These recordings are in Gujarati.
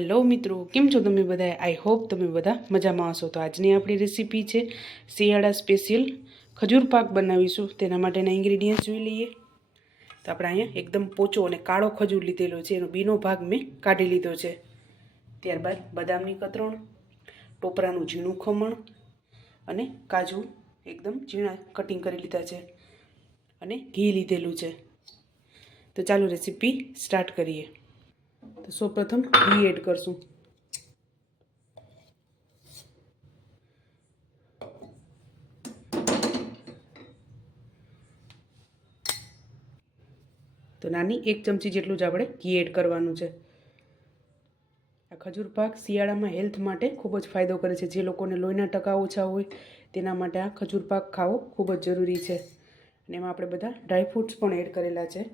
હેલો મિત્રો, કેમ છો તમે બધા? આઈ હોપ તમે બધા મજામાં હશો. તો આજની આપણી રેસીપી છે શિયાળા સ્પેશિયલ ખજૂર પાક બનાવીશું. તેના માટેના ઇન્ગ્રીડિયન્ટ્સ જોઈ લઈએ. તો આપણે અહીંયા એકદમ પોચો અને કાળો ખજૂર લીધેલો છે. એનો બીનો ભાગ મેં કાઢી લીધો છે. ત્યારબાદ બદામની કતરણ, ટોપરાનું ઝીણું ખમણ અને કાજુ એકદમ ઝીણા કટિંગ કરી લીધા છે અને ઘી લીધેલું છે. તો ચાલો રેસીપી સ્ટાર્ટ કરીએ. તો સૌપ્રથમ ઘી એડ કરશું. તો નાની 1 ચમચી જેટલું જ આપણે ઘી એડ કરવાનું છે. આ ખજૂર પાક શિયાળામાં હેલ્થ માટે ખૂબ જ ફાયદો કરે છે. જે લોકોને લોહીના ટકા ઓછા હોય તેના માટે આ ખજૂર પાક ખાવો ખૂબ જ જરૂરી છે. અને એમાં આપણે બધા ડ્રાયફ્રૂટ્સ પણ એડ કરેલા છે.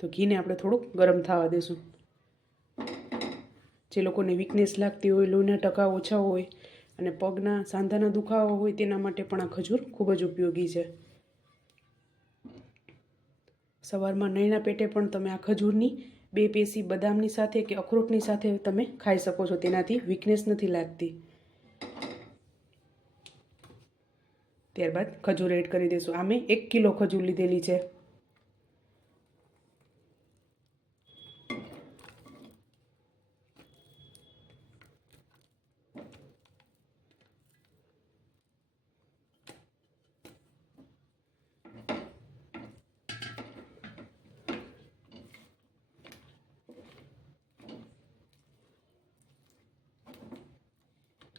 તો ઘીને આપણે થોડુંક ગરમ થવા દઈશું. જે લોકોને વીકનેસ લાગતી હોય, લોહીના ટકા ઓછા હોય અને પગના સાંધાના દુખાવા હોય તેના માટે પણ આ ખજૂર ખૂબ જ ઉપયોગી છે. સવારમાં નળીના પેટે પણ તમે આ ખજૂરની 2 પેસી બદામની સાથે કે અખરોટની સાથે તમે ખાઈ શકો છો. તેનાથી વીકનેસ નથી લાગતી. ત્યારબાદ ખજૂર એડ કરી દઈશું. આ મેં 1 કિલો ખજૂર લીધેલી છે.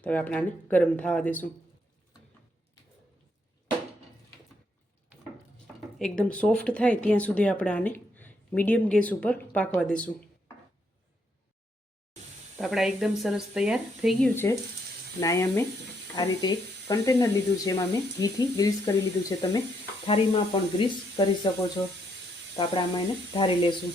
તો હવે આપણે આને ગરમ થવા દઈશું. એકદમ સોફ્ટ થાય ત્યાં સુધી આપણે આને મીડિયમ ગેસ ઉપર પાકવા દઈશું. તો આપણા એકદમ સરસ તૈયાર થઈ ગયું છે. અને અહીંયા મેં આ રીતે એક કન્ટેનર લીધું છે. એમાં મેં ઘીથી ગ્રીસ કરી લીધું છે. તમે થાળીમાં પણ ગ્રીસ કરી શકો છો. તો આપણે આમાં એને ઢારી લેશું.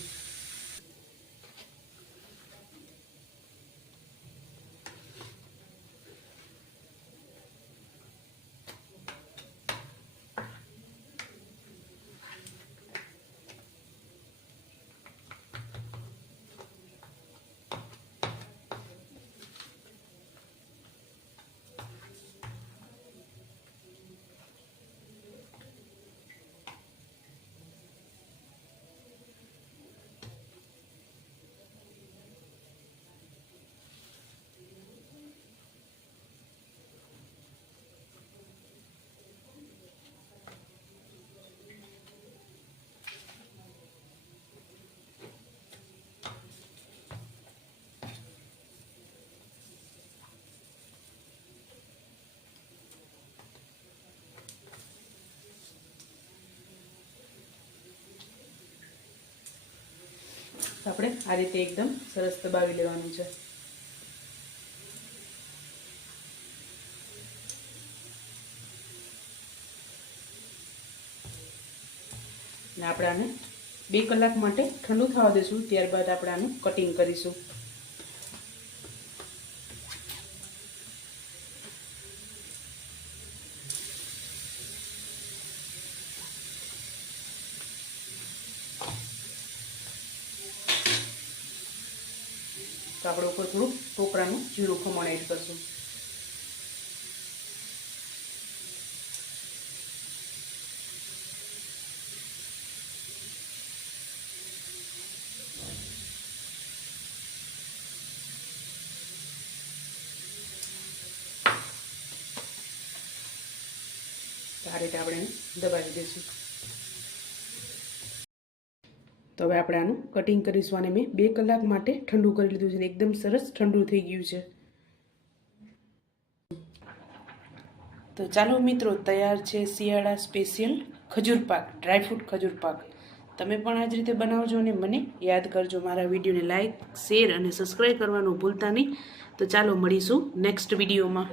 આપણે આ રીતે એકદમ સરસ દબાવી લેવાનું છે. અને આપણે આને 2 કલાક માટે ઠંડુ થવા દઈશું. ત્યારબાદ આપણે આનું કટિંગ કરીશું. તો આપણે ઉપર થોડું ટોપરાનું ઝીણું ખમણ એડ કરશું. આ રીતે આપણે દબાવી દઈશું. તો હવે આપણે આનું કટિંગ કરીશું. અને મેં 2 કલાક માટે ઠંડુ કરી લીધું છે. એકદમ સરસ ઠંડુ થઈ ગયું છે. તો ચાલો મિત્રો, તૈયાર છે શિયાળા સ્પેશિયલ ખજૂર પાક, ડ્રાયફ્રૂટ ખજૂર પાક. તમે પણ આ જ રીતે બનાવજો અને મને યાદ કરજો. મારા વિડીયોને લાઇક, શેર અને સબસ્ક્રાઈબ કરવાનું ભૂલતા નહીં. તો ચાલો મળીશું નેક્સ્ટ વિડીયોમાં.